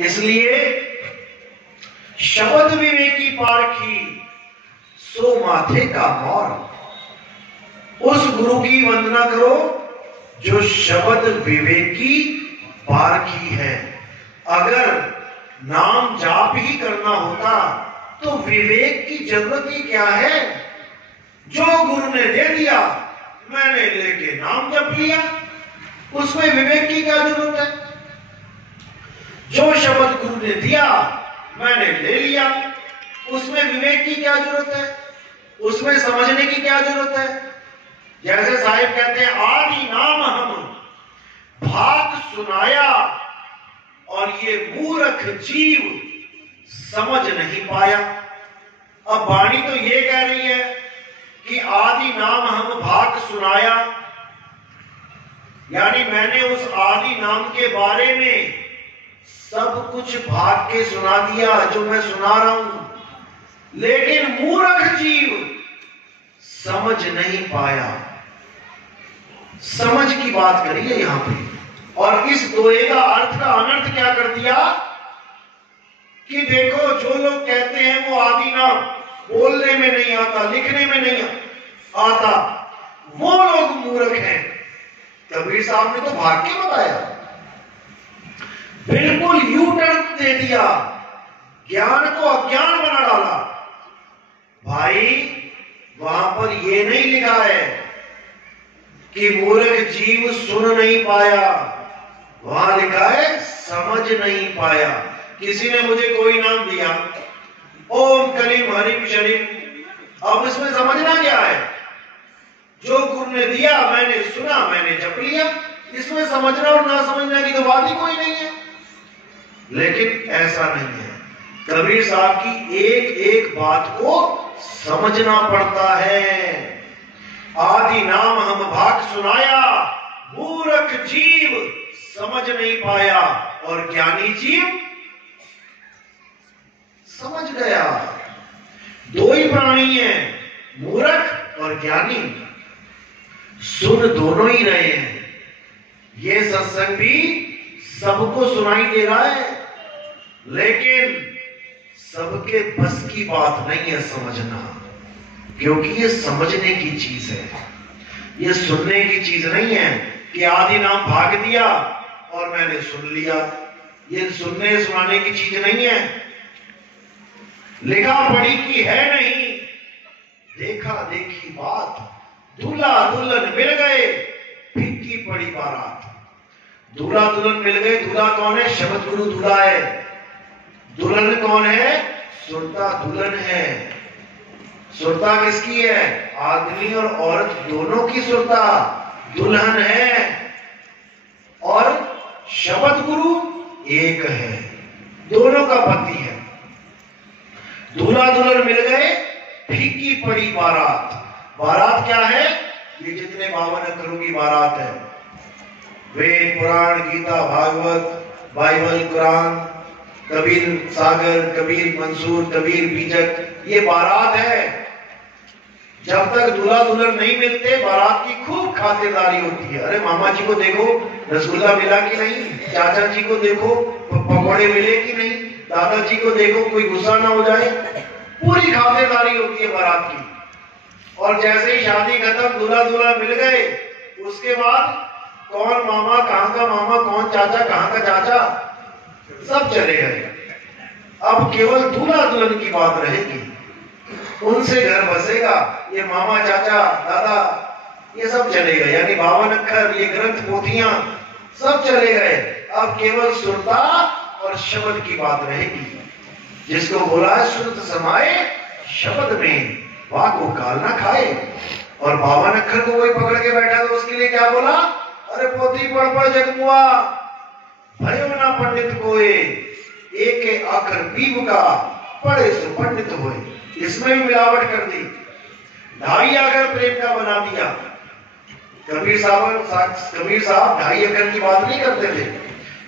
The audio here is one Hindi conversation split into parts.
इसलिए शब्द विवेकी पारखी सो माथे का मौर। उस गुरु की वंदना करो जो शब्द विवेकी पारखी है। अगर नाम जाप ही करना होता तो विवेक की जरूरत ही क्या है? जो गुरु ने दे दिया मैंने लेके नाम जप लिया, उसमें विवेक की क्या जरूरत है? जो शब्द गुरु ने दिया मैंने ले लिया, उसमें विवेक की क्या जरूरत है? उसमें समझने की क्या जरूरत है? जैसे साहिब कहते हैं आदि नाम हम भाग सुनाया और ये मूर्ख जीव समझ नहीं पाया। अब वाणी तो ये कह रही है कि आदि नाम हम भाग सुनाया, यानी मैंने उस आदि नाम के बारे में सब कुछ भाग के सुना दिया जो मैं सुना रहा हूं, लेकिन मूर्ख जीव समझ नहीं पाया। समझ की बात करी है यहां पे, और इस दोहे का अर्थ का अनर्थ क्या कर दिया कि देखो जो लोग कहते हैं वो आदि नाम बोलने में नहीं आता, लिखने में नहीं आता, वो लोग मूर्ख हैं। कबीर साहब ने तो भाग के बताया, बिल्कुल यू टर्न दे दिया, ज्ञान को अज्ञान बना डाला। भाई वहां पर ये नहीं लिखा है कि मूर्ख जीव सुन नहीं पाया, वहां लिखा है समझ नहीं पाया। किसी ने मुझे कोई नाम दिया, ओम कलीम हरिम शरीम, अब इसमें समझना क्या है? जो गुरु ने दिया मैंने सुना, मैंने जप लिया, इसमें समझना और ना समझना की तो बात ही कोई नहीं है। लेकिन ऐसा नहीं है, कबीर साहब की एक एक बात को समझना पड़ता है। आदि नाम हम भाग सुनाया, मूर्ख जीव समझ नहीं पाया, और ज्ञानी जीव समझ गया। दो ही प्राणी हैं, मूर्ख और ज्ञानी, सुन दोनों ही रहे हैं। ये सत्संग भी सबको सुनाई दे रहा है, लेकिन सबके बस की बात नहीं है समझना, क्योंकि ये समझने की चीज है, ये सुनने की चीज नहीं है कि आदि नाम भाग दिया और मैंने सुन लिया। ये सुनने सुनाने की चीज नहीं है, लिखा पढ़ी की है नहीं, देखा देखी बात। दूल्हा दुल्हन मिल गए, फीकी पड़ी बारात। दूल्हा दुल्हन मिल गए, दूल्हा कौन है? शब्द गुरु दूल्हा है। दुल्हन कौन है? सुरता दुल्हन है। सुरता किसकी है? आदमी और औरत दोनों की सुरता दुल्हन है, और शब्द गुरु एक है, दोनों का पति है। दूल्हा दुल्हन मिल गए, फीकी पड़ी बारात। बारात क्या है? ये जितने 52 अक्षरों की बारात है, वेद पुराण गीता भागवत बाइबल कुरान, कबीर सागर, कबीर मंसूर, कबीर बीजक, ये बारात है। जब तक दूल्हा दुल्हन नहीं मिलते बारात की खूब खातिरदारी होती है। अरे मामा जी को देखो रसगुल्ला मिला कि नहीं, चाचा जी को देखो पकौड़े मिले कि नहीं, दादाजी को देखो कोई गुस्सा ना हो जाए, पूरी खातिरदारी होती है बारात की। और जैसे ही शादी खत्म, दूल्हा दूल्हा मिल गए, उसके बाद कौन मामा कहां का मामा, कौन चाचा कहां का चाचा, सब चले गए। अब केवल दूल्हा दुल्हन की बात रहेगी, उनसे घर बसेगा। ये मामा चाचा दादा ये सब चले गए, यानी 52 अक्षर, ये ग्रंथ पोथियां सब चले गए। अब केवल सुरता और शब्द की बात रहेगी। जिसको बोला है सुरत समाए शब्द में, वाह को काल ना खाए। और 52 अक्षर को कोई पकड़ के बैठा तो उसके लिए क्या बोला? अरे पोथी पढ़ पढ़ जगमुआ, भयो ना पंडित कोई, एक अक्षर पीव का पढ़े सो पंडित होए। इसमें भी मिलावट कर दी, ढाई अक्षर प्रेम का बना दिया। कबीर साहब ढाई अक्षर की बात नहीं करते थे,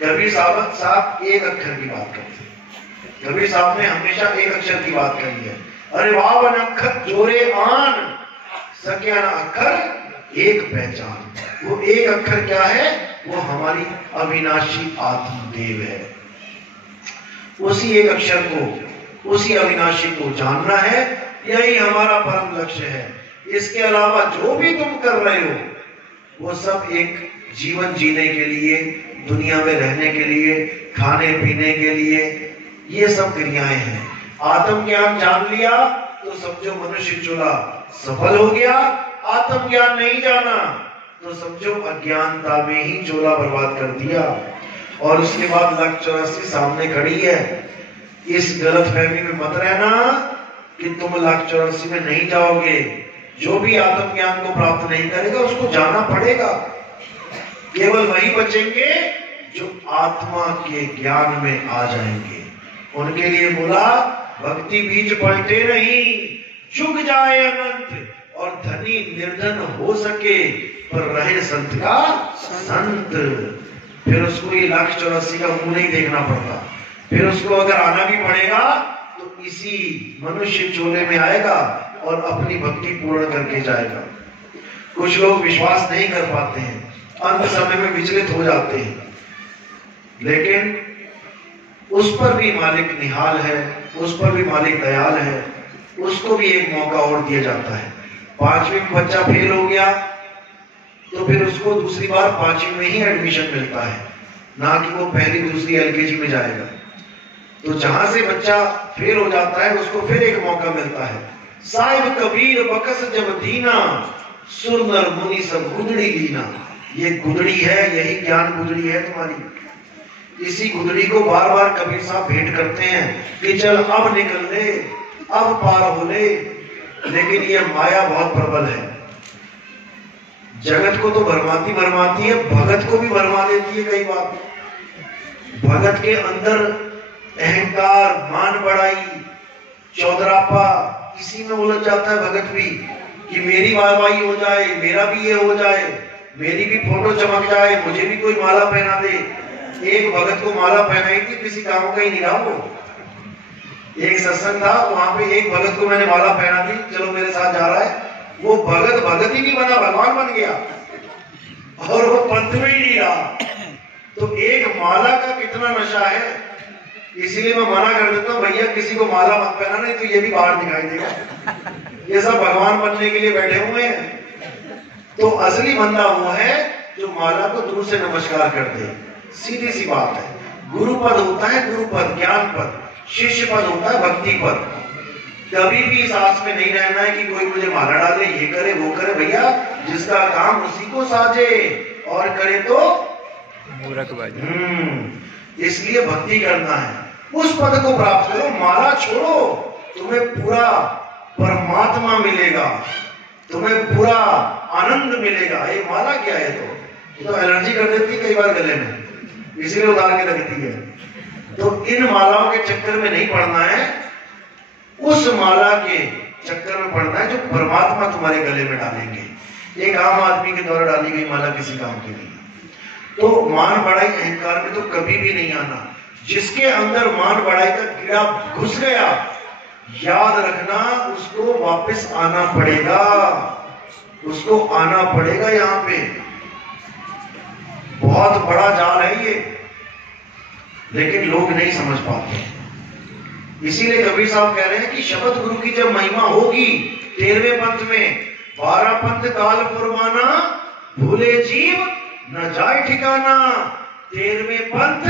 कबीर साहब एक अक्षर की बात करते थे। कबीर साहब ने हमेशा एक अक्षर की बात कही है। अरे 52 अक्षर जोरे आन, सकिया ना अक्षर एक पहचान। वो एक अक्षर क्या है? वो हमारी अविनाशी आत्मदेव है। उसी एक अक्षर को, उसी अविनाशी को जानना है। यही हमारा परम लक्ष्य है। इसके अलावा जो भी तुम कर रहे हो वो सब एक जीवन जीने के लिए, दुनिया में रहने के लिए, खाने पीने के लिए, ये सब क्रियाएं हैं। आत्मज्ञान जान लिया तो समझो मनुष्य चूल्हा सफल हो गया। आत्मज्ञान नहीं जाना तो समझो अज्ञानता में ही चोला बर्बाद कर दिया। और उसके बाद लाख 84 सामने खड़ी है। इस गलतफहमी में मत रहना कि तुम लाख 84 में नहीं जाओगे। जो भी आत्मज्ञान को प्राप्त नहीं करेगा उसको जाना पड़ेगा। केवल वही बचेंगे जो आत्मा के ज्ञान में आ जाएंगे। उनके लिए बोला भक्ति बीज पलटे नहीं, चुग जाए अनंत और धनी निर्धन हो सके पर रहे संत का संत। फिर उसको ये लाख 84 का मुंह नहीं देखना पड़ता। फिर उसको अगर आना भी पड़ेगा तो इसी मनुष्य चोले में आएगा और अपनी भक्ति पूर्ण करके जाएगा। कुछ लोग विश्वास नहीं कर पाते हैं, अंत समय में विचलित हो जाते हैं, लेकिन उस पर भी मालिक निहाल है, उस पर भी मालिक दयाल है। उसको भी एक मौका और दिया जाता है। 5वीं में बच्चा फेल हो गया तो फिर उसको दूसरी बार 5वीं में ही एडमिशन मिलता है, ना कि वो पहली दूसरी LKG में जाएगा। तो जहां से बच्चा फेल हो जाता है उसको फिर एक मौका मिलता है। साहिब कबीर बकस जब दीना, सुर नर मुनि सब गुदड़ी लीना। ये गुदड़ी है, यही ज्ञान गुदड़ी है तुम्हारी। इसी गुदड़ी को बार बार कबीर साहब भेंट करते हैं कि चल अब निकल ले, अब पार हो ले। लेकिन ये माया बहुत प्रबल है। जगत को तो भरमाती है, भगत को भी भरमा देती है कई बार। भगत के अंदर अहंकार, मान बढ़ाई, चौधरापा, इसी में उलझ जाता है भगत भी कि मेरी वाहवाही हो जाए, मेरा भी ये हो जाए, मेरी भी फोटो चमक जाए, मुझे भी कोई माला पहना दे। एक भगत को माला पहनाई थी, किसी काम का ही नहीं रहा वो। एक सत्संग था, वहां पे एक भगत को मैंने माला पहना दी, चलो मेरे साथ जा रहा है। वो भगत ही नहीं बना, भगवान बन गया और वो पंथ में ही नहीं रहा। तो एक माला का कितना नशा है। इसलिए मैं मना कर देता हूँ, भैया किसी को माला मत पहना, नहीं तो ये भी बाहर दिखाई देगा। ये सब भगवान बनने के लिए बैठे हुए हैं। तो असली बंदा वो है जो माला को दूर से नमस्कार कर दे। सीधी सी बात है। गुरु पद होता है, गुरु पद, ज्ञान पद। शिष्य पद होता है, भक्ति पद। कभी भी इस आस में नहीं रहना है कि कोई मुझे माला डाले, ये करे वो करे। भैया जिसका काम उसी को साजे, और करे तो मूर्खबाजी। इसलिए भक्ति करना है, उस पद को प्राप्त करो। माला छोड़ो, तुम्हें पूरा परमात्मा मिलेगा, तुम्हें पूरा आनंद मिलेगा। ये माला क्या है? तो एलर्जी कर देती है कई बार गले में, इसीलिए उतार के रखती है। तो इन मालाओं के चक्कर में नहीं पड़ना है, उस माला के चक्कर में पड़ना है जो परमात्मा तुम्हारे गले में डालेंगे। एक आम आदमी के द्वारा डाली गई माला किसी काम की नहीं। तो मान बढ़ाई, अहंकार में तो कभी भी नहीं आना। जिसके अंदर मान बढ़ाई का कीड़ा घुस गया, याद रखना उसको वापस आना पड़ेगा, उसको आना पड़ेगा। यहाँ पे बहुत बड़ा जाल है ये, लेकिन लोग नहीं समझ पाते। इसीलिए कबीर साहब कह रहे हैं कि शब्द गुरु की जब महिमा होगी 13वें पंथ में, 12 पंथ काल पुरवाना, भूले जीव न जाए ठिकाना। 13वें पंथ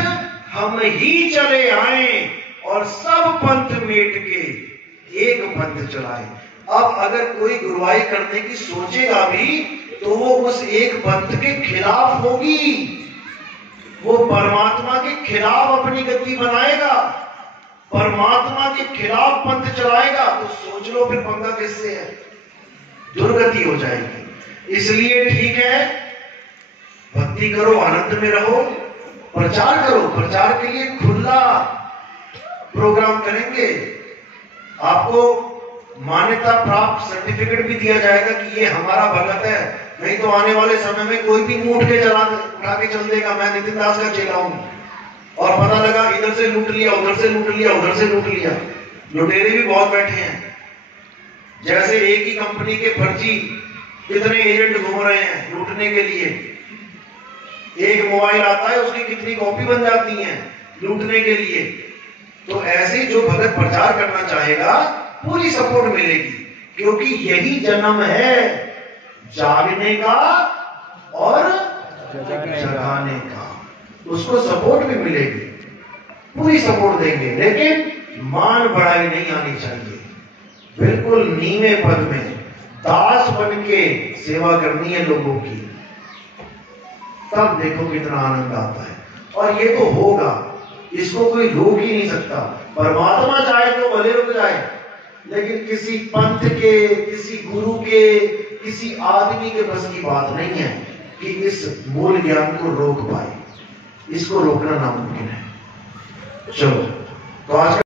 हम ही चले आए और सब पंथ मेट के एक पंथ चलाए। अब अगर कोई गुरुवाई करने की सोचेगा भी तो वो उस एक पंथ के खिलाफ होगी, वो परमात्मा के खिलाफ अपनी गति बनाएगा, परमात्मा के खिलाफ पंथ चलाएगा। तो सोच लो फिर पंगा किससे है, दुर्गति हो जाएगी। इसलिए ठीक है, भक्ति करो, आनंद में रहो, प्रचार करो। प्रचार के लिए खुला प्रोग्राम करेंगे, आपको मान्यता प्राप्त सर्टिफिकेट भी दिया जाएगा कि ये हमारा भगत है। नहीं तो आने वाले समय में कोई भी मुंह उठा के चल देगा, मैं नितिन दास का चेला हूं, और पता लगा इधर से लूट लिया, उधर से लूट लिया, उधर से लूट लिया। लुटेरे भी बहुत बैठे हैं। जैसे एक ही कंपनी के फर्जी कितने एजेंट घूम रहे हैं लूटने के लिए। एक मोबाइल आता है, उसकी कितनी कॉपी बन जाती है लूटने के लिए। तो ऐसे जो भगत प्रचार करना चाहेगा पूरी सपोर्ट मिलेगी, क्योंकि यही जन्म है जागने का और जगाने का। उसको सपोर्ट भी मिलेगी, पूरी सपोर्ट देंगे, लेकिन मान बढ़ाई नहीं आनी चाहिए। बिल्कुल नीवे पद में दास बन के सेवा करनी है लोगों की, तब देखो कितना आनंद आता है। और ये तो होगा, इसको कोई रोक ही नहीं सकता। परमात्मा चाहे तो भले रुक जाए, लेकिन किसी पंथ के, किसी गुरु के, किसी आदमी के बस की बात नहीं है कि इस मूल ज्ञान को रोक पाए। इसको रोकना नामुमकिन है। चलो, तो आज